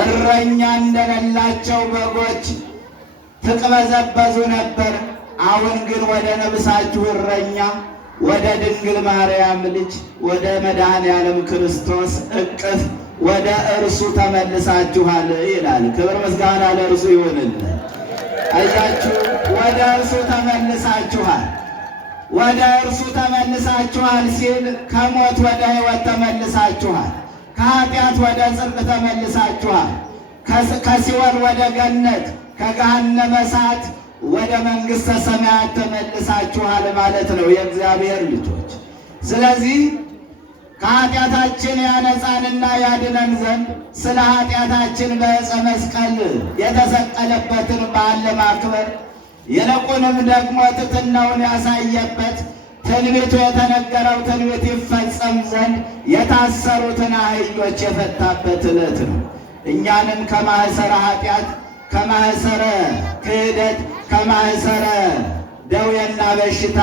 እረኛ እንደሌላቸው በጎች ትቅበዘበዙ ነበር። አሁን ግን ወደ ነብሳችሁ እረኛ ወደ ድንግል ማርያም ልጅ ወደ መድኃኔ ዓለም ክርስቶስ እቅፍ ወደ እርሱ ተመልሳችኋል ይላል። ክብር ምስጋና ለእርሱ ይሁንልን። አያችሁ፣ ወደ እርሱ ተመልሳችኋል። ወደ እርሱ ተመልሳችኋል ሲል ከሞት ወደ ሕይወት ተመልሳችኋል። ከኃጢአት ወደ ጽድቅ ተመልሳችኋል። ከሲኦል ወደ ገነት፣ ከገሃነመ እሳት ወደ መንግሥተ ሰማያት ተመልሳችኋል ማለት ነው የእግዚአብሔር ልጆች። ስለዚህ ከኃጢአታችን ያነጻንና ያድነን ዘንድ ስለ ኃጢአታችን በዕፀ መስቀል የተሰቀለበትን በዓል ለማክበር ይልቁንም ደግሞ ትሕትናውን ያሳየበት ትንቢቱ የተነገረው ትንቢት ይፈጸም ዘንድ የታሰሩትን አህዮች የፈታበት ዕለት ነው። እኛንም ከማኅሰረ ኃጢአት፣ ከማኅሰረ ክህደት፣ ከማኅሰረ ደዌና በሽታ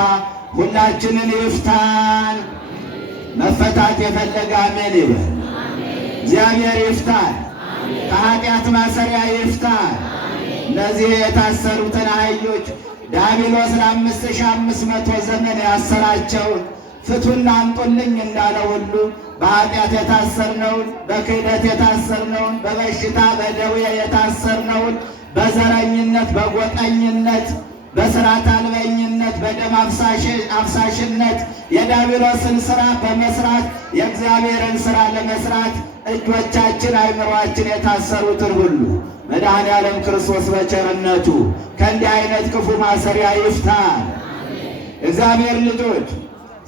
ሁላችንን ይፍታን። መፈታት የፈለገ አሜን ይበል። እግዚአብሔር ይፍታን፣ ከኃጢአት ማሰሪያ ይፍታን። እነዚህ የታሰሩትን አህዮች ዲያብሎስ ለ5500 ዘመን ያሰራቸውን ፍቱና አምጡልኝ እንዳለ ሁሉ በኃጢአት የታሰርነውን፣ በክህደት የታሰርነውን፣ በበሽታ በደዌ የታሰርነውን፣ በዘረኝነት፣ በጎጠኝነት፣ በሥርዓት አልበኝነት፣ በደም አፍሳሽነት የዲያብሎስን ሥራ በመስራት የእግዚአብሔርን ሥራ ለመስራት እጆቻችን አእምሮአችን የታሰሩትን ሁሉ መድኃኔ ዓለም ክርስቶስ በቸርነቱ ከእንዲህ አይነት ክፉ ማሰሪያ ይፍታል። እግዚአብሔር ልጆች፣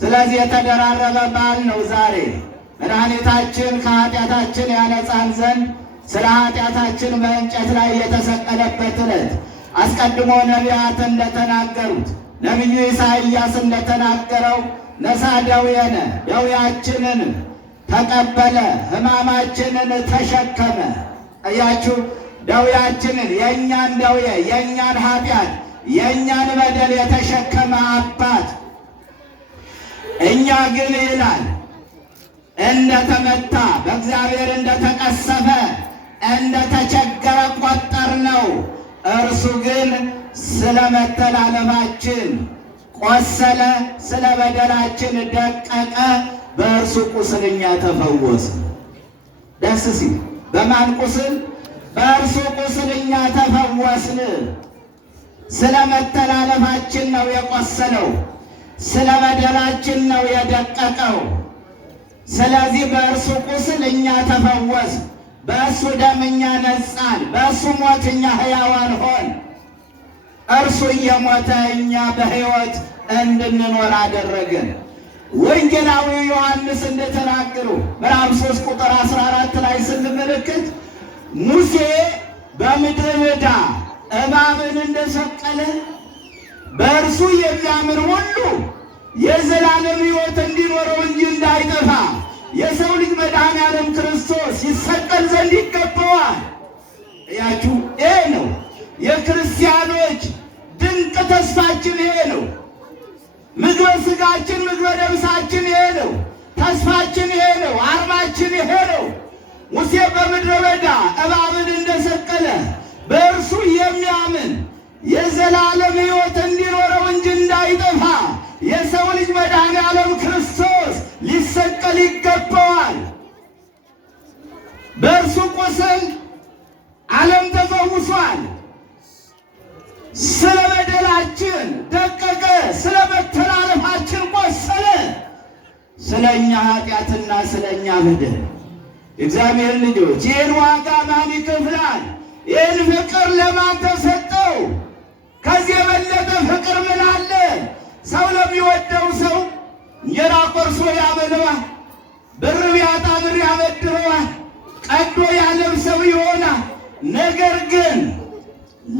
ስለዚህ የተደራረበ በዓል ነው ዛሬ። መድኃኒታችን ከኃጢአታችን ያነጻን ዘንድ ስለ ኃጢአታችን በእንጨት ላይ የተሰቀለበት ዕለት አስቀድሞ ነቢያት እንደተናገሩት ነቢዩ ኢሳይያስ እንደተናገረው ነሣ ደዌነ ደዌያችንን ተቀበለ፣ ሕማማችንን ተሸከመ። እያችሁ ደዌያችንን፣ የእኛን ደዌ፣ የእኛን ኃጢአት፣ የእኛን በደል የተሸከመ አባት እኛ ግን ይላል እንደተመታ በእግዚአብሔር እንደተቀሰፈ እንደተቸገረ ቆጠርነው። እርሱ ግን ስለ መተላለፋችን ቆሰለ፣ ስለ በደላችን ደቀቀ፣ በእርሱ ቁስል እኛ ተፈወስን። ደስ ሲል በማን ቁስል? በእርሱ ቁስል እኛ ተፈወስን። ስለ መተላለፋችን ነው የቆሰለው፣ ስለ በደላችን ነው የደቀቀው። ስለዚህ በእርሱ ቁስል እኛ ተፈወስ፣ በእሱ ደም እኛ ነጻን፣ በእሱ ሞት እኛ ሕያዋን ሆን። እርሱ እየሞተ እኛ በሕይወት እንድንኖር አደረገን። ወንጌላዊ ዮሐንስ እንደተናገሩ ምዕራፍ 3 ቁጥር 14 ላይ ስንመለከት ሙሴ በምድረ በዳ እባብን እንደሰቀለ በእርሱ የሚያምን ሁሉ የዘላለም ሕይወት እንዲኖረው እንጂ እንዳይጠፋ የሰው ልጅ መድኃኔ ዓለም ክርስቶስ ይሰቀል ዘንድ ይገባዋል። እያችሁ ይሄ ነው የክርስቲያኖች ድንቅ ተስፋችን፣ ይሄ ነው ምግበ ሥጋችን ምግበ ነፍሳችን፣ ይሄ ነው ተስፋችን፣ ይሄ ነው አርማችን፣ ይሄ ነው። ሙሴ በምድረ በዳ እባብን እንደሰቀለ በእርሱ የሚያምን የዘላለም ሕይወት እንዲኖረው እንጂ እንዳይጠፋ የሰው ልጅ መድኃኔ ዓለም ክርስቶስ ሊሰቀል ይገባዋል። በእርሱ ቁስል ዓለም ተፈውሷል። ስለ በደላችን ደቀቀ፣ ስለ መተላለፋችን ቆሰለ። ስለ እኛ ኃጢአትና ስለ እኛ በደል እግዚአብሔር ልጆች ይህን ዋጋ ማን ይከፍላል? ይህን ፍቅር ለማን ተሰጠው? ከዚህ የበለጠ ፍቅር ምን አለ? ሰው ለሚወደው ሰው እንጀራ ቆርሶ ያበለዋል፣ ብር ቢያጣ ብር ያበድረዋል፣ ቀዶ ያለብሰው ይሆናል። ነገር ግን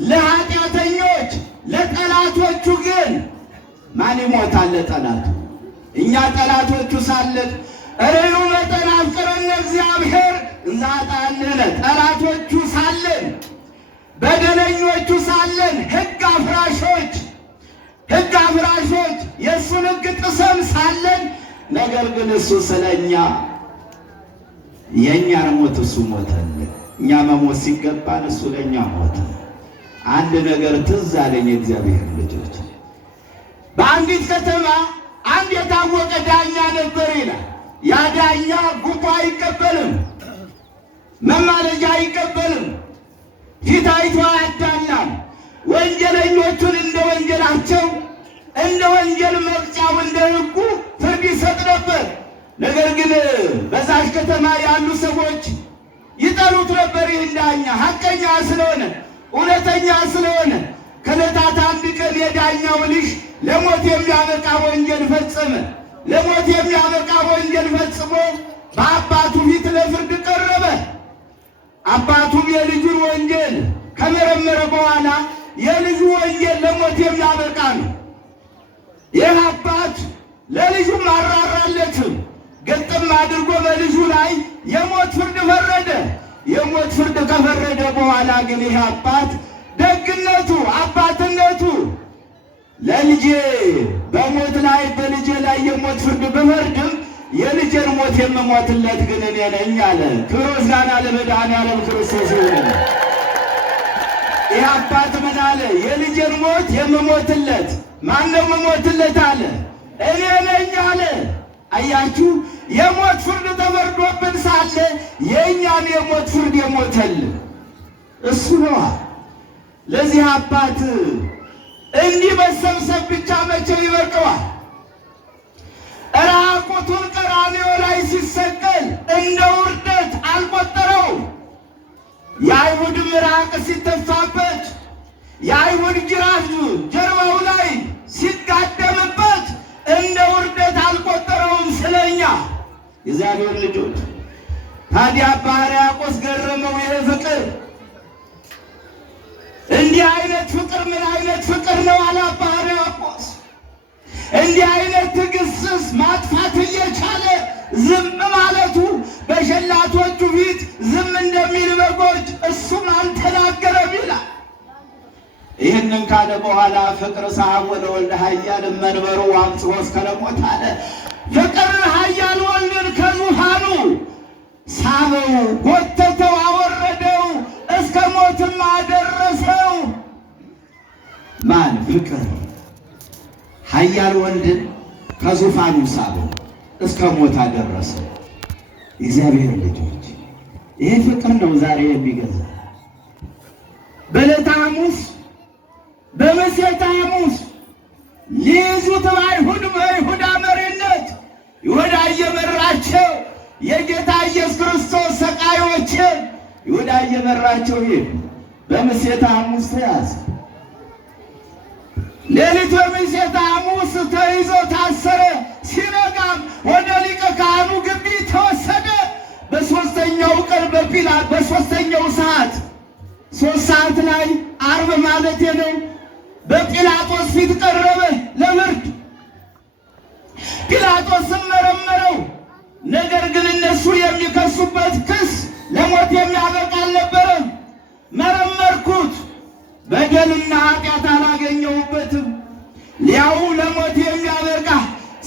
ለኃጢአተኞች ለጠላቶቹ ግን ማን ይሞታል? ለጠላቱ እኛ ጠላቶቹ ሳለን እሬኑ መጠን አፍቅረነ እግዚአብሔር እንዛጣንነ ጠላቶቹ ሳለን በደለኞቹ ሳለን ሕግ አፍራሾች የእሱን ሕግ ጥሰን ሳለን ነገር ግን እሱ ስለኛ የእኛን ሞት እሱ ሞተልን። እኛ መሞት ሲገባን እሱ ለእኛ ሞተ። አንድ ነገር ትዝ አለኝ የእግዚአብሔር ልጆች። በአንዲት ከተማ አንድ የታወቀ ዳኛ ነበር ይላል። ያ ዳኛ ጉቦ አይቀበልም፣ መማለጃ አይቀበልም፣ ፊት አይቶ አያዳላም። ወንጀለኞቹን እንደ ወንጀላቸው እንደ ወንጀል መቅጫው እንደ ሕጉ ፍርድ ይሰጥ ነበር። ነገር ግን በዛች ከተማ ያሉ ሰዎች ይጠሉት ነበር። ይህን ዳኛ ሐቀኛ ስለሆነ እውነተኛ ስለሆነ። ከዕለታት አንድ ቀን የዳኛው ልጅ ለሞት የሚያበቃ ወንጀል ፈጸመ። ለሞት የሚያበቃ ወንጀል ፈጽሞ በአባቱ ፊት ለፍርድ ቀረበ። አባቱም የልጁን ወንጀል ከመረመረ በኋላ የልጁ ወንጀል ለሞት የሚያበቃ ነው። ይህ አባት ለልጁም አራራለትም፣ ግጥም አድርጎ በልጁ ላይ የሞት ፍርድ ፈረደ። የሞት ፍርድ ከፈረደ በኋላ ግን ይህ አባት ደግነቱ አባትነቱ ለልጄ በሞት ላይ በልጄ ላይ የሞት ፍርድ ብፈርድም የልጄን ሞት የምሞትለት ግን እኔ ነኝ አለ። ክብር ምስጋና ለመድኃኔዓለም ክርስቶስ ይሁን። ይህ አባት ምን አለ? የልጄን ሞት የምሞትለት ማነው የምሞትለት አለ? እኔ ነኝ አለ። አያችሁ፣ የሞት ፍርድ ተፈርዶብን ሳለ የእኛን የሞት ፍርድ የሞተልን እሱ ነዋ። ለዚህ አባት እንዲህ መሰብሰብ ብቻ መቼ ይበቃዋል? ራቁቱን ቀራንዮ ላይ ሲሰቀል እንደ ውርደት አልቆጠረውም። የአይሁድ ምራቅ ሲተፋበት፣ የአይሁድ ጅራፍ ጀርባው ላይ ሲጋደምበት እንደ ውርደት አልቆጠረውም ስለኛ የእግዚአብሔር ልጆች። ታዲያ አባ ሕርያቆስ ገረመው ይሄ ፍቅር። እንዲህ አይነት ፍቅር ምን አይነት ፍቅር ነው አለ አባ ሕርያቆስ። እንዲህ አይነት ትዕግስትስ ማጥፋት እየቻለ ዝም ማለቱ በሸላቶቹ ፊት ዝም እንደሚል በጎች እሱም አልተናገረም ይላል። ይህንን ካለ በኋላ ፍቅር ሰሐቦ ለወልደ ኃያል መንበሩ ወአምጽኦ እስከ ለሞት አለ። ፍቅር ኃያል ወልድን ከዙፋኑ ሳበው፣ ጎተተው፣ አወረደው፣ እስከ ሞትም አደረሰው። ማን? ፍቅር ኃያል ወልድን ከዙፋኑ ሳበው፣ እስከ ሞት አደረሰው። የእግዚአብሔር ልጆች ይሄ ፍቅር ነው ዛሬ የሚገዛ። በዕለተ ሐሙስ በምሴተ ሐሙስ ሊይዙት አይሁድ በይሁዳ መሪነት ይሁዳ እየመራቸው የጌታ ኢየሱስ ክርስቶስ ሰቃዮችን ይሁዳ እየመራቸው ሄዱ። በምሴተ ሐሙስ ተያዘ። ሌሊት በምሴተ ሐሙስ ተይዞ ታሰረ። ሲነጋም ወደ ሊቀ ካህኑ ግቢ ተወሰደ። በሦስተኛው ቀን በሦስተኛው ሰዓት 3 ሰዓት ላይ ዓርብ ማለት ነው በጲላጦስ ፊት ቀረበ ለፍርድ። ጲላጦስም መረመረው። ነገር ግን እነሱ የሚከሱበት ክስ ለሞት የሚያበቃ አልነበረም። መረመርኩት፣ በደልና ኃጢአት አላገኘሁበትም፣ ሊያው ለሞት የሚያበቃ።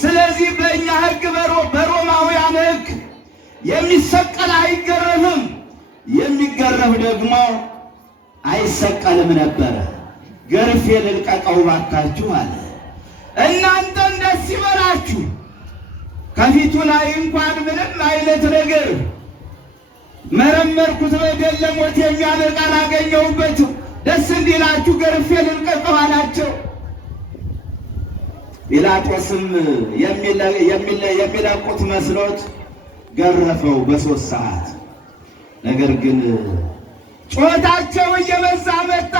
ስለዚህ በእኛ ሕግ በሮማውያን ሕግ የሚሰቀል አይገረፍም፣ የሚገረፍ ደግሞ አይሰቀልም ነበረ። ገርፌ ልልቀቀው ባካችሁ አለ። እናንተን ደስ ይበላችሁ፣ ከፊቱ ላይ እንኳን ምንም አይነት ነገር መረመርኩት፣ በደል ለሞት የሚያበቃ አላገኘሁበትም፣ ደስ እንዲላችሁ ገርፌ ልልቀቀው አላቸው። ጲላጦስም የሚለቁት መስሎት ገረፈው በ3 ሰዓት። ነገር ግን ጩኸታቸው እየበዛ መጣ።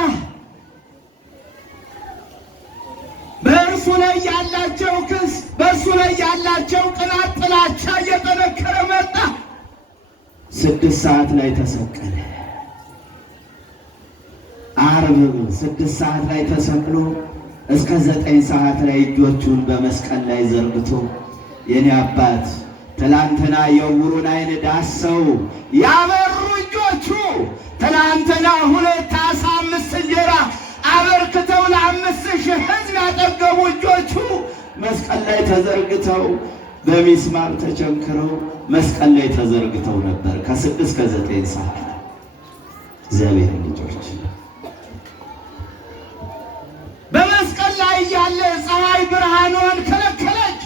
በእርሱ ላይ ያላቸው ክስ፣ በእርሱ ላይ ያላቸው ቅናት፣ ጥላቻ እየጠነከረ መጣ። 6 ሰዓት ላይ ተሰቀለ። ዓርብ 6 ሰዓት ላይ ተሰቅሎ እስከ 9 ሰዓት ላይ እጆቹን በመስቀል ላይ ዘርግቶ የኔ አባት ትላንትና የዕውሩን ዓይን ዳሰው ያበሩ እጆቹ ትላንትና 2 ዓሣ 5 እንጀራ አበርክተው ለ5,000 ሕዝብ ያጠገቡ እጆቹ መስቀል ላይ ተዘርግተው በሚስማር ተቸንክረው መስቀል ላይ ተዘርግተው ነበር ከ6 እስከ 9 ሰዓት። እግዚአብሔር ልጆች በመስቀል ላይ ያለ ፀሐይ ብርሃኗን ከለከለች።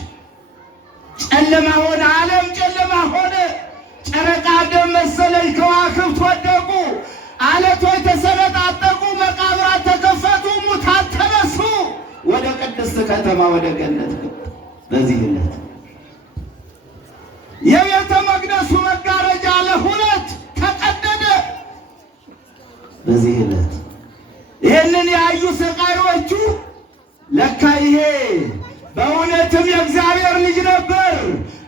ጨለማ ሆነ፣ ዓለም ጨለማ ሆነ። ጨረቃ ደም መሰለች፣ ከዋክብት ወደቁ፣ አለቶች ተሰነጣጠቁ፣ መቃብራት ተከፈቱ፣ ሙታን ተነሱ፣ ወደ ቅድስት ከተማ ወደ ገነት ገቡ። በዚህ ዕለት የቤተ መቅደሱ መጋረጃ ለሁለት ተቀደደ። በዚህ ዕለት ይህንን ያዩ ሰቃዮቹ ለካ ይሄ በእውነትም የእግዚአብሔር ልጅ ነበር፣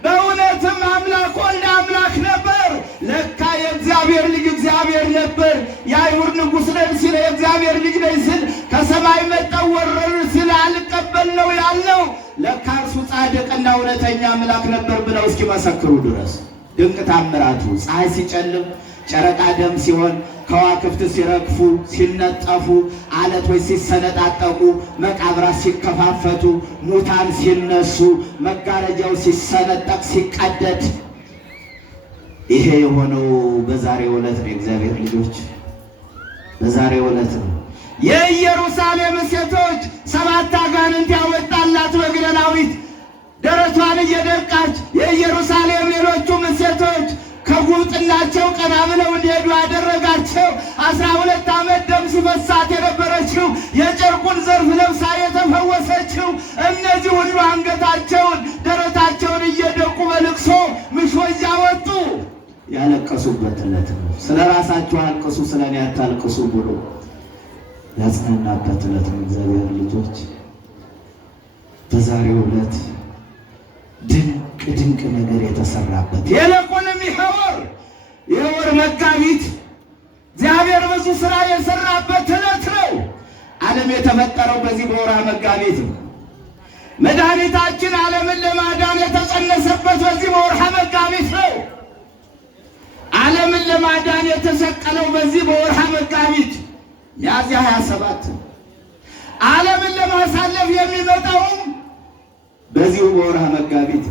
በእውነትም አምላክ ወልደ አምላክ ነበር። ለካ የእግዚአብሔር ልጅ እግዚአብሔር ነበር። የአይሁድ ንጉሥ ነኝ ሲል የእግዚአብሔር ልጅ ነኝ ሲል ከሰማይ መጣው ወረዱ ሲል አልቀበል ነው ያለው። ለካ እርሱ ጻድቅና እውነተኛ አምላክ ነበር ብለው እስኪመሰክሩ ድረስ ድንቅ ታምራቱ ፀሐይ ሲጨልም ጨረቃ ደም ሲሆን ከዋክብት ሲረግፉ ሲነጠፉ አለቶች ሲሰነጣጠቁ መቃብራት ሲከፋፈቱ ሙታን ሲነሱ መጋረጃው ሲሰነጠቅ ሲቀደድ ይሄ የሆነው በዛሬው ዕለት ነው። የእግዚአብሔር ልጆች በዛሬው ዕለት ነው። የኢየሩሳሌም ሴቶች 7 አጋንንት ያወጣላት መግደላዊት ደረቷን እየደቃች የኢየሩሳሌም ሌሎቹም ሴቶች ከጉብጥናቸው ቀና ብለው እንዲሄዱ ያደረጋቸው 12 ዓመት ደም ሲፈሳት የነበረችው የጨርቁን ዘርፍ ለብሳ የተፈወሰችው እነዚህ ሁሉ አንገታቸውን ደረታቸውን እየደቁ በልቅሶ ምሾ እያወጡ ያለቀሱበት ዕለት ነው። ስለ ራሳችሁ አልቅሱ ስለ እኔ አታልቅሱ ብሎ ያጽናናበት ዕለት ነው። እግዚአብሔር ልጆች በዛሬው ዕለት ድንቅ ነገር የተሰራበት የለቁንም የወር መጋቢት እግዚአብሔር ብዙ ስራ የሰራበት ዕለት ነው። ዓለም የተፈጠረው በዚህ በወርሃ መጋቢት ነው። መድኃኒታችን ዓለምን ለማዳን የተጸነሰበት በዚህ በወርሃ መጋቢት ነው። ዓለምን ለማዳን የተሰቀለው በዚህ በወርሃ መጋቢት ሚያዝያ 27 ዓለምን ለማሳለፍ የሚመጣውም በዚሁ በወርሃ መጋቢት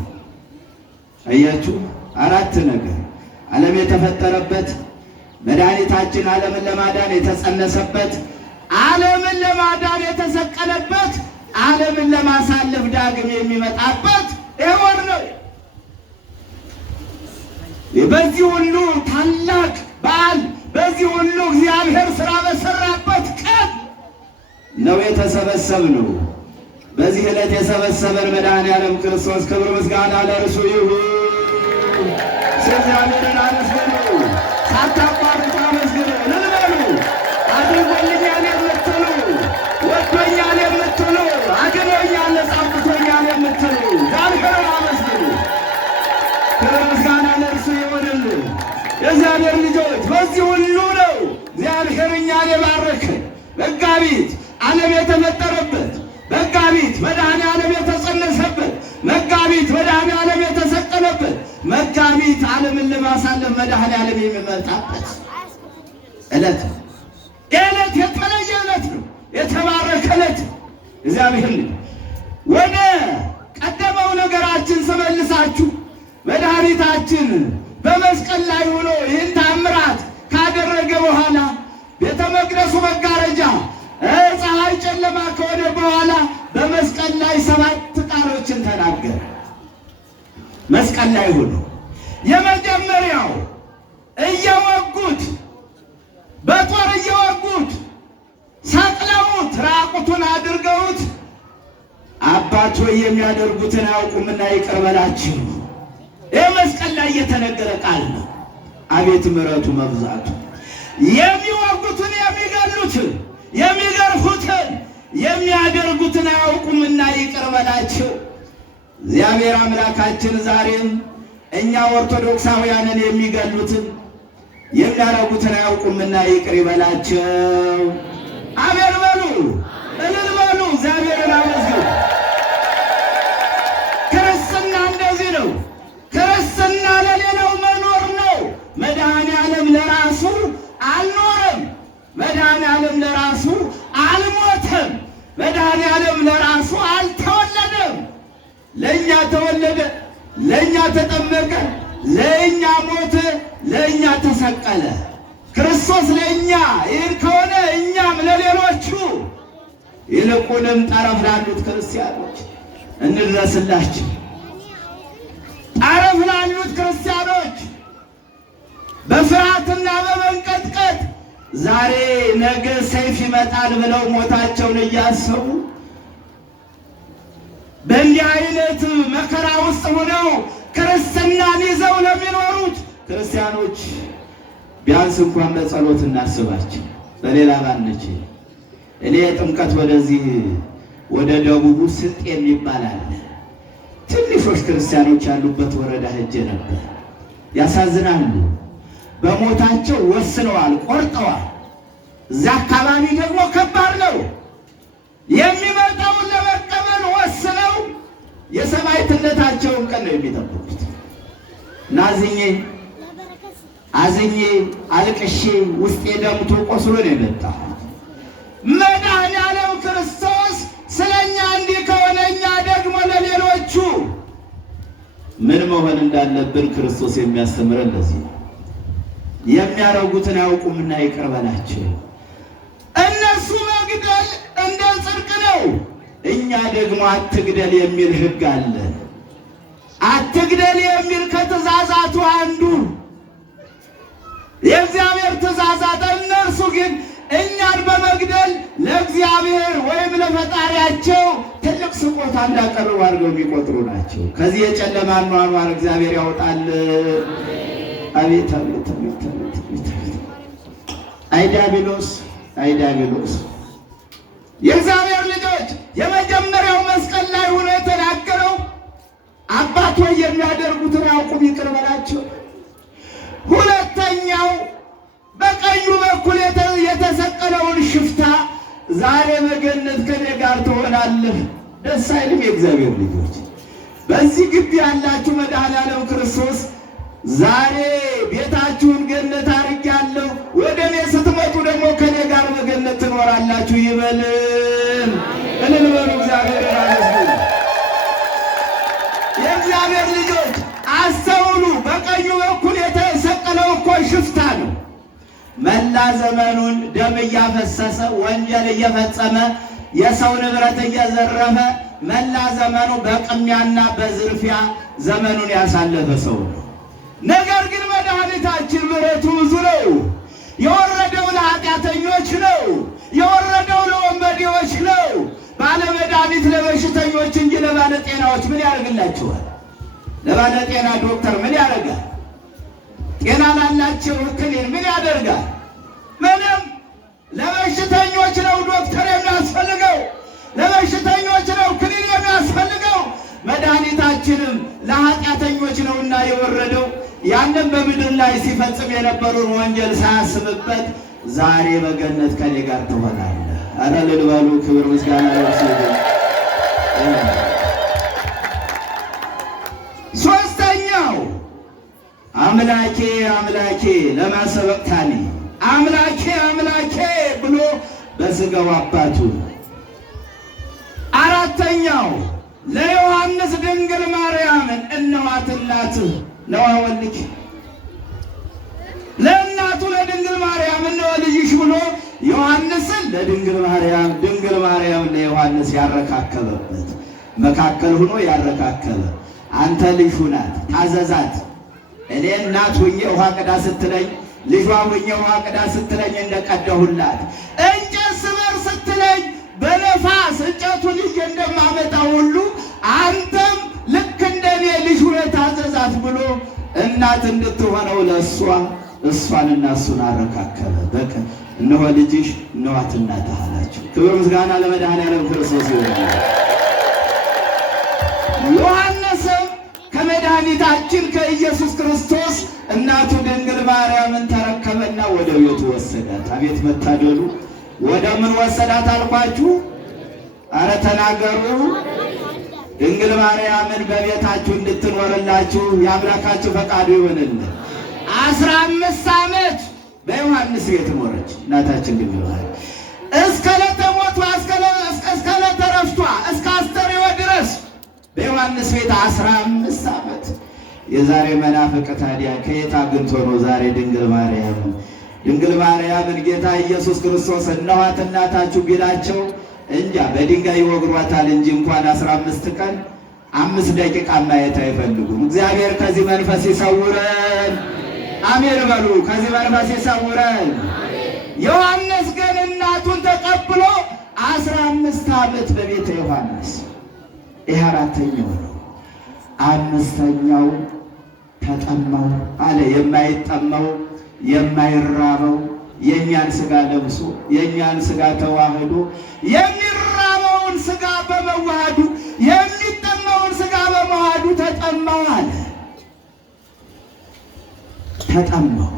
አያችሁ። 4 ነገር ዓለም የተፈጠረበት፣ መድኃኒታችን ዓለምን ለማዳን የተጸነሰበት፣ ዓለምን ለማዳን የተሰቀለበት፣ ዓለምን ለማሳለፍ ዳግም የሚመጣበት ወር ነው። በዚህ ሁሉ ታላቅ በዓል በዚህ ሁሉ እግዚአብሔር ሥራ በሠራበት ቀን ነው የተሰበሰብነው። በዚህ ዕለት የሰበሰበን መድኃኔዓለም ክርስቶስ ክብር ምስጋና ለእርሱ ይሁን። እግዚአብሔርን አመስግኑ፣ ሳታቋርጡ አመስግኑ። ምን በሉ? አድርጎልኛል የምትሉ፣ ወዶኛል የምትሉ፣ አድኖኛል ነፃ አውጥቶኛል የምትሉ እግዚአብሔርን አመስግኑ። ክብር ምስጋና ለእርሱ ይሁንልን። የእግዚአብሔር ልጆች በዚህ ሁሉ ነው እግዚአብሔር እኛን የባረከን። መጋቢት ዓለም የተፈጠረበት፣ መጋቢት መድኃኔዓለም የተጸነሰበት፣ መጋቢት መድኃኔዓለም የተሰቀለበት፣ መጋቢት ዓለምን ለማሳለፍ መድኃኔዓለም የሚመጣበት ዕለት ነው። ዕለት የተለየ ዕለት ነው። የተባረከ ዕለት እግዚአብሔር ወደ ቀደመው ነገራችን ስመልሳችሁ መድኃኒታችን በመስቀል ላይ ሆኖ ይህን ታምራት ካደረገ በኋላ ቤተ መቅደሱ መጋረጃ ፀሐይ ጨለማ ከሆነ በኋላ በመስቀል ላይ 7 ቃሎችን ተናገረ። መስቀል ላይ ሆኖ የመጀመሪያው እየወጉት በጦር እየወጉት ሰቅለውት ራቁቱን አድርገውት አባቶ የሚያደርጉትን አያውቁምና ይቅር በላቸው። ይህ መስቀል ላይ የተነገረ ቃል ነው። አቤት ምሕረቱ መብዛቱ! የሚወጉትን የሚገሉትን የሚገርፉትን የሚያደርጉትን አያውቁምና ይቅር በላቸው። እግዚአብሔር አምላካችን ዛሬም እኛ ኦርቶዶክሳውያንን የሚገሉትን የሚያደርጉትን አያውቁምና ይቅር ይበላቸው። አሜን በሉ፣ እልል በሉ፣ እግዚአብሔርን አመስግኑ። ክርስትና እንደዚህ ነው። ክርስትና ለሌላው መኖር ነው። መድኃኔዓለም ለራሱ አልኖረም። መድኃኔዓለም ለራሱ አልሞተም። መድኃኔዓለም ለራሱ አልተወለደም። ለእኛ ተወለደ፣ ለእኛ ተጠመቀ፣ ለእኛ ሞተ፣ ለእኛ ተሰቀለ። ክርስቶስ ለእኛ ይህን ከሆነ እኛም ለሌሎቹ ይልቁንም ጠረፍ ላሉት ክርስቲያኖች እንድረስላቸው። ጠረፍ ላሉት ክርስቲያኖች በፍርሃትና በመንቀጥቀጥ ዛሬ ነገ ሰይፍ ይመጣል ብለው ሞታቸውን እያሰቡ በእንዲህ አይነት መከራ ውስጥ ሆነው ክርስትናን ይዘው ለሚኖሩት ክርስቲያኖች ቢያንስ እንኳን በጸሎት እናስባቸው። በሌላ ባንችል እኔ ጥምቀት ወደዚህ ወደ ደቡቡ ስልጤ የሚባል አለ። ትንሾች ክርስቲያኖች ያሉበት ወረዳ ሄጄ ነበር። ያሳዝናሉ። በሞታቸው ወስነዋል፣ ቆርጠዋል። እዛ አካባቢ ደግሞ ከባድ ነው። የሚመጣውን ለመቀበል ወስነው የሰማዕትነታቸውን ቀን ነው የሚጠብቁት። ናዝኜ አዝኜ አልቅሼ ውስጤ ደምቶ ቆስሎ ነው የመጣሁት። መድኃኔዓለም ክርስቶስ ስለኛ እንዲህ ከሆነ እኛ ደግሞ ለሌሎቹ ምን መሆን እንዳለብን ክርስቶስ የሚያስተምረን ለዚህ ነው። የሚያረጉትን አያውቁምና ይቅር በላቸው። እነሱ መግደል እንደ ጽድቅ ነው፣ እኛ ደግሞ አትግደል የሚል ሕግ አለ። አትግደል የሚል ከትእዛዛቱ አንዱ የእግዚአብሔር ትእዛዛት። እነርሱ ግን እኛን በመግደል ለእግዚአብሔር ወይም ለፈጣሪያቸው ትልቅ ስጦታ እንዳቀረቡ አድርገው የሚቆጥሩ ናቸው። ከዚህ የጨለማ ኗኗር እግዚአብሔር ያወጣል። አቤት አቤት አቤት አቤት! አይ ዲያብሎስ፣ አይ ዲያብሎስ! የእግዚአብሔር ልጆች የመጀመሪያው መስቀል ላይ ሆኖ የተናገረው አባቶች የሚያደርጉትን አያውቁም ይቅር በላቸው። ሁለተኛው በቀኙ በኩል የተሰቀለውን ሽፍታ ዛሬ በገነት ከኔ ጋር ትሆናለህ። ደስ አይልም? የእግዚአብሔር ልጆች በዚህ ግቢ ያላችሁ መድኃኔዓለም ክርስቶስ ዛሬ ቤታችሁን ገነት አድርጌአለሁ፣ ወደ እኔ ስትመጡ ደግሞ ከኔ ጋር በገነት ትኖራላችሁ ይበልን። እልል በሉ፣ እግዚአብሔር ይመስገን። የእግዚአብሔር ልጆች አስተውሉ። በቀኙ በኩል የተሰቀለው እኮ ሽፍታ ነው። መላ ዘመኑን ደም እያፈሰሰ ወንጀል እየፈጸመ የሰው ንብረት እየዘረፈ መላ ዘመኑ በቅሚያና በዝርፊያ ዘመኑን ያሳለፈ ሰው ነው። ነገር ግን መድኃኒታችን ምሕረቱ ብዙ ነው። የወረደው ለኃጢአተኞች ነው። የወረደው ለወንበዴዎች ነው። ባለመድኃኒት ለበሽተኞች እንጂ ለባለጤናዎች ምን ያደርግላቸዋል? ለባለጤና ዶክተር ምን ያደርጋል? ጤና ላላቸው ክኒን ምን ያደርጋል? ምንም። ለበሽተኞች ነው ዶክተር የሚያስፈልገው፣ ለበሽተኞች ነው ክኒን የሚያስፈልገው። መድኃኒታችንም ለኃጢአተኞች ነውና የወረደው። ያንን በምድር ላይ ሲፈጽም የነበረውን ወንጀል ሳያስብበት ዛሬ በገነት ከኔ ጋር ትሆናለህ። አረ ልልበሉ፣ ክብር ምስጋና ለእግዚአብሔር። ሶስተኛው አምላኬ አምላኬ ለማ ሰበቅታኒ፣ አምላኬ አምላኬ ብሎ በሥጋው አባቱ። አራተኛው ለዮሐንስ ድንግል ማርያምን እነኋት እናትህ ነዋ ወልድኪ፣ ለእናቱ ለድንግል ማርያም እነሆ ልጅሽ ብሎ ዮሐንስን ለድንግል ማርያም፣ ድንግል ማርያም ለዮሐንስ ያረካከበበት መካከል ሆኖ ያረካከበ። አንተ ልጅ ሁናት ታዘዛት። እኔ እናት ሁኜ ውሃ ቅዳ ስትለኝ፣ ልጇ ሁኜ ውሃ ቅዳ ስትለኝ እንደቀደሁላት፣ እንጨት ስበር ስትለኝ በነፋስ እንጨቱን ይዤ እንደማመጣ ሁሉ አንተም ልክ እንደኔ ልጅ ሁነህ ታዘዛት ብሎ እናት እንድትሆነው ለእሷ እሷንና እሱን አረካከበ። በቃ እነሆ ልጅሽ እነኋት እናትህ አላቸው። ክብር ምስጋና ለመድኃኔዓለም ክርስቶስ ይሁን። ዮሐንስም ከመድኃኒታችን ከኢየሱስ ክርስቶስ እናቱ ድንግል ማርያምን ተረከበና ወደ ቤቱ ወሰዳት። አቤት መታደሉ! ወደ ምን ወሰዳት አልኳችሁ? አረ ተናገሩ። ድንግል ማርያምን በቤታችሁ እንድትኖርላችሁ የአምላካችሁ ፈቃዱ ይሆንልን። 15 ዓመት በዮሐንስ ቤት ኖረች እናታችን ድንግል ማርያም እስከ ዕለተ ሞቷ እስከ ዕለተ ዕረፍቷ እስከ አስተርእዮ ድረስ በዮሐንስ ቤት 15 ዓመት። የዛሬ መናፍቅ ታዲያ ከየት አግኝቶ ነው ዛሬ ድንግል ማርያምን ጌታ ኢየሱስ ክርስቶስ እነኋት እናታችሁ ቢላቸው እንጃ በድንጋይ ይወግሯታል እንጂ እንኳን 15 ቀን 5 ደቂቃ ማየት አይፈልጉም። እግዚአብሔር ከዚህ መንፈስ ይሰውረን። አሜን በሉ። ከዚህ መንፈስ ይሰውረን። ዮሐንስ ግን እናቱን ተቀብሎ 15 ዓመት በቤተ ዮሐንስ። ይህ 4ኛው ነው። 5ኛው ተጠማው አለ። የማይጠማው የማይራበው የእኛን ሥጋ ለብሶ የእኛን ሥጋ ተዋህዶ የሚራበውን ሥጋ በመዋሃዱ የሚጠማውን ሥጋ በመዋሃዱ ተጠማው አለ። ተጠማው።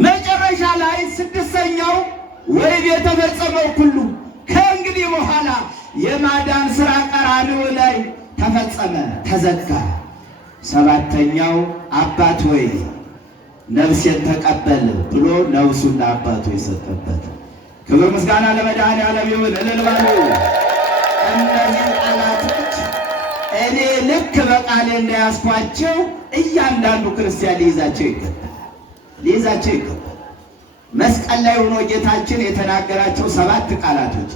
መጨረሻ ላይ 6ኛው ወይም የተፈጸመው ሁሉ ከእንግዲህ በኋላ የማዳን ሥራ ቀራንዮ ላይ ተፈጸመ፣ ተዘጋ። 7ኛው አባት ሆይ ነፍሴን ተቀበል ብሎ ነፍሱን ለአባቱ የሰጠበት። ክብር ምስጋና ለመድኃኔዓለም ይሁን። እልል በሉ። እነዚህ ቃላቶች እኔ ልክ በቃሌ እንዳያስኳቸው እያንዳንዱ ክርስቲያን ሊይዛቸው ይገባል። መስቀል ላይ ሆኖ ጌታችን የተናገራቸው 7 ቃላቶች፣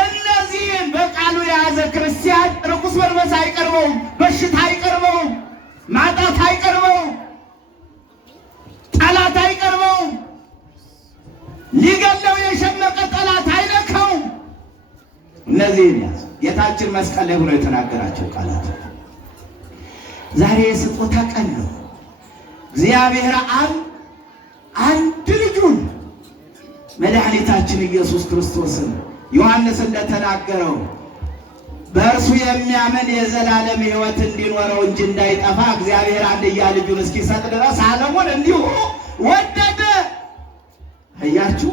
እነዚህን በቃሉ የያዘ ክርስቲያን ርኩስ መንፈስ አይቀርበውም፣ በሽታ አይቀርበውም፣ ማጣት አይቀርበውም፣ ጠላት አይቀርበውም፣ ሊገለው የሸመቀ ጠላት አይነካውም። እነዚህን ያዝ። ጌታችን መስቀል ላይ ሆኖ የተናገራቸው ቃላት። ዛሬ የስጦታ ቀን ነው። እግዚአብሔር አብ አንድ ልጁን መድኃኒታችን ኢየሱስ ክርስቶስን ዮሐንስ እንደተናገረው በእርሱ የሚያምን የዘላለም ሕይወት እንዲኖረው እንጂ እንዳይጠፋ እግዚአብሔር አንድያ ልጁን እስኪሰጥ ድረስ ዓለሙን እንዲሁ ወደደ። እያችሁ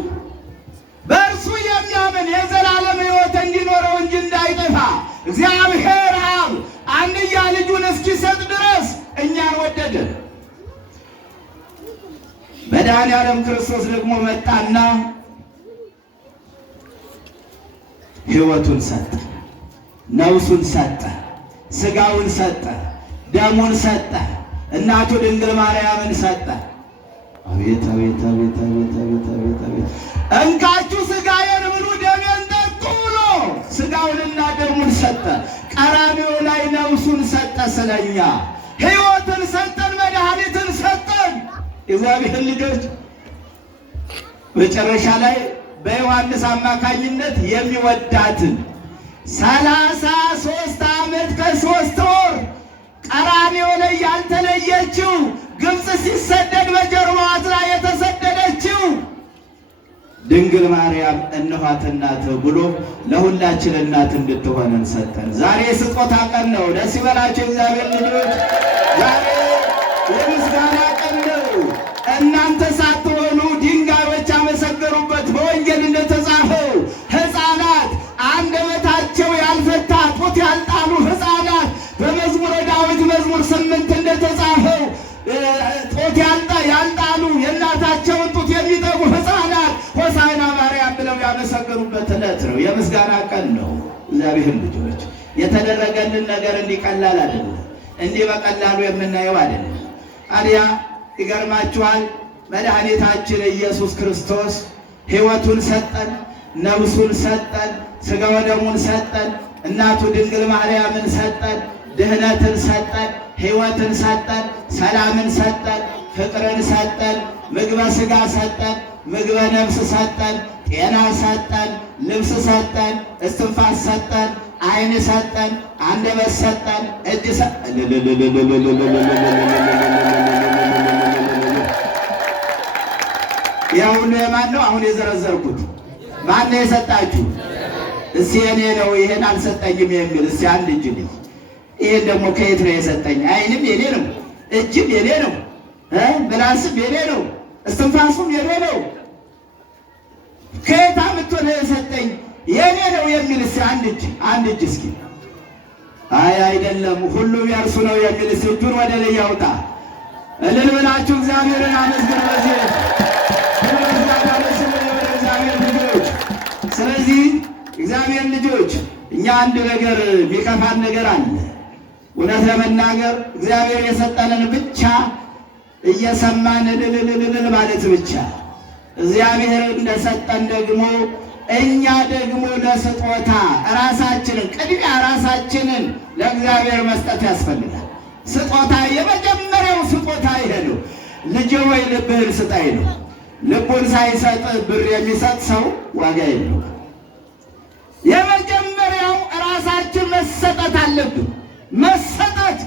በእርሱ የሚያምን የዘላለም ሕይወት እንዲኖረው እንጂ እንዳይጠፋ እግዚአብሔር አብ አንድያ ልጁን እስኪሰጥ ድረስ እኛን ወደደ። መድኃኔዓለም ክርስቶስ ደግሞ መጣና ሕይወቱን ሰጠ፣ ነፍሱን ሰጠ፣ ሥጋውን ሰጠ፣ ደሙን ሰጠ፣ እናቱ ድንግል ማርያምን ሰጠ። አቤት አቤት አቤት አቤት አቤት አቤት አቤት! እንካችሁ ሥጋዬን ብሉ ደሜን ጠጡ ብሎ ሥጋውንና ደሙን ሰጠ። ቀራንዮ ላይ ነፍሱን ሰጠ። ስለኛ ሕይወትን ሰጠን፣ መድኃኒትን ሰጠን። እግዚአብሔር ልጆች መጨረሻ ላይ በዮሐንስ አማካኝነት የሚወዳትን 33 ዓመት ከ3 ወር ቀራንዮ ላይ ያልተለየችው ግብፅ ሲሰደድ በጀርባዋ አዝላ የተሰደደችው ድንግል ማርያም እነኋት እናትህ ብሎ ለሁላችን እናት እንድትሆነን ሰጠን። ዛሬ ስጦታ ቀን ነው። ደስ ይበላችሁ እግዚአብሔር ልጆች። ዛሬ የምስጋና ቀን ነው። እናንተ ሳትሆኑ ድንጋዮች ያመሰገኑበት በወንጌል እንደተጻፈው ሕፃናት አንደበታቸው ያልፈታ ጡት ያልጣሉ ሕፃናት በመዝሙረ ዳዊት መዝሙር 8 እንደተጻፈው ጡት ያልጣሉ የእናታቸውን ጡት የሚጠቡ ሕፃናት ሆሳዕና ማርያም ብለው ያመሰገኑበት ዕለት ነው። የምስጋና ቀን ነው። እግዚአብሔር ልጆች የተደረገልን ነገር እንዲቀላል አይደለም፣ እንዲህ በቀላሉ የምናየው አይደለም። አዲያ ይገርማችኋል። መድኃኒታችን ኢየሱስ ክርስቶስ ሕይወቱን ሰጠን፣ ነፍሱን ሰጠን፣ ሥጋ ወደሙን ሰጠን፣ እናቱ ድንግል ማርያምን ሰጠን፣ ድህነትን ሰጠን፣ ሕይወትን ሰጠን፣ ሰላምን ሰጠን፣ ፍቅርን ሰጠን፣ ምግበ ሥጋ ሰጠን፣ ምግበ ነፍስ ሰጠን፣ ጤና ሰጠን፣ ልብስ ሰጠን፣ እስትንፋስ ሰጠን፣ ዓይን ሰጠን፣ አንደበት ሰጠን፣ እጅ ሰጠን። ያሁን የማን ነው? አሁን የዘረዘርኩት ማን ነው የሰጣችሁ? እስቲ የኔ ነው ይሄን አልሰጠኝም የሚል እስቲ አንድ እጅ ልጅ። ይሄን ደግሞ ከየት ነው የሰጠኝ? ዓይንም የኔ ነው፣ እጅም የኔ ነው፣ ምላስም የኔ ነው፣ እስትንፋሱም የኔ ነው። ከየት አምጥቶ ነው የሰጠኝ? የኔ ነው የሚል እስቲ አንድ እጅ እስኪ። አይ አይደለም ሁሉም የእርሱ ነው የሚል እስቲ እጁን ወደ ላይ ያውጣ። እልል ብላችሁ እግዚአብሔርን አመስግኑ። በዚህ ስለዚህ እግዚአብሔር ልጆች እኛ አንድ ነገር የሚከፋን ነገር አለ። እውነት ለመናገር እግዚአብሔር የሰጠንን ብቻ እየሰማን እልል ማለት ብቻ እግዚአብሔር እንደሰጠን ደግሞ እኛ ደግሞ ለስጦታ ራሳችንን ቅድሚያ ራሳችንን ለእግዚአብሔር መስጠት ያስፈልጋል። ስጦታ የመጀመሪያው ስጦታ ይሄ ነው። ልጄ ወይ ልብህን ስጠኝ ነው። ልቡን ሳይሰጥ ብር የሚሰጥ ሰው ዋጋ የለው። የመጀመሪያው ራሳችን መሰጠት አለብን። መሰጠት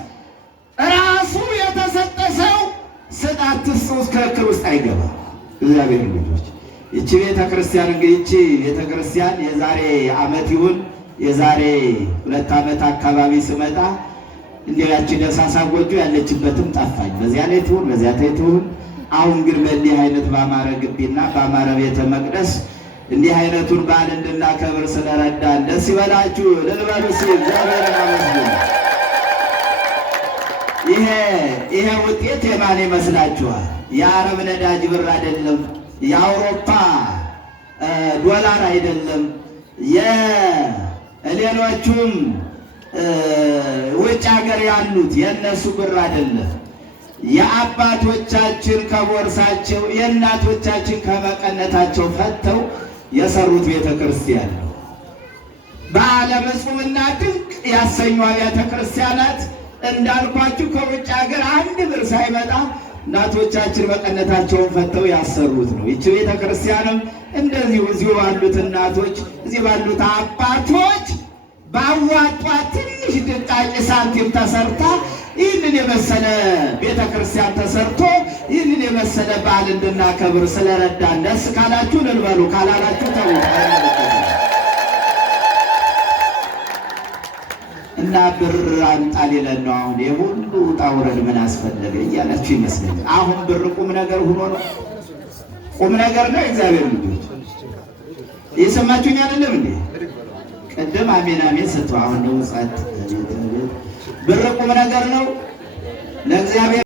ራሱ የተሰጠ ሰው ስጣት ውስጥ ክርክር ውስጥ አይገባም። እግዚአብሔር ልጆች ይቺ ቤተ ክርስቲያን እንግዲህ ይቺ ቤተ ክርስቲያን የዛሬ ዓመት ይሁን የዛሬ 2 ዓመት አካባቢ ስመጣ እንዲያቺ ደሳሳ ጎጆ ያለችበትም ጠፋኝ። በዚያ ላይ ትሁን በዚያ ላይ ትሁን። አሁን ግን በእንዲህ አይነት ባማረ ግቢና ባማረ ቤተ መቅደስ እንዲህ አይነቱን በዓል እንድናከብር ስለረዳን ደስ ይበላችሁ። ልልበሉ እግዚአብሔርን አመስግኑ። ይሄ ውጤት የማን ይመስላችኋል? የአረብ ነዳጅ ብር አይደለም፣ የአውሮፓ ዶላር አይደለም፣ የሌሎቹም ውጭ ሀገር ያሉት የእነሱ ብር አይደለም። የአባቶቻችን ከቦርሳቸው የእናቶቻችን ከመቀነታቸው ፈተው የሰሩት ቤተ ክርስቲያን ነው። በዓለም ዕጹምና ድንቅ ያሰኙ አብያተ ክርስቲያናት እንዳልኳችሁ ከውጭ ሀገር አንድ ብር ሳይመጣ እናቶቻችን መቀነታቸውን ፈተው ያሰሩት ነው። ይቺ ቤተ ክርስቲያንም እንደዚሁ እዚሁ ባሉት እናቶች እዚህ ባሉት አባቶች ባዋጧት ትንሽ ድቃቂ ሳንቲም ተሰርታ ይህንን የመሰለ ቤተ ክርስቲያን ተሰርቶ ይህንን የመሰለ በዓል እንድናከብር ስለረዳን ደስ ካላችሁ ልልበሉ፣ ካላላችሁ ተው። እና ብር አምጣ ሊለን ነው አሁን የሁሉ ውጣ ውረድ ምን አስፈለገ እያላችሁ ይመስለኛል። አሁን ብር ቁም ነገር ሆኖ ነው፣ ቁም ነገር ነው። እግዚአብሔር ልጆች እየሰማችሁኝ አይደለም እንዴ? ቅድም አሜን አሜን ስትሉ አሁን ነው ጸጥ። ብር ቁም ነገር ነው ለእግዚአብሔር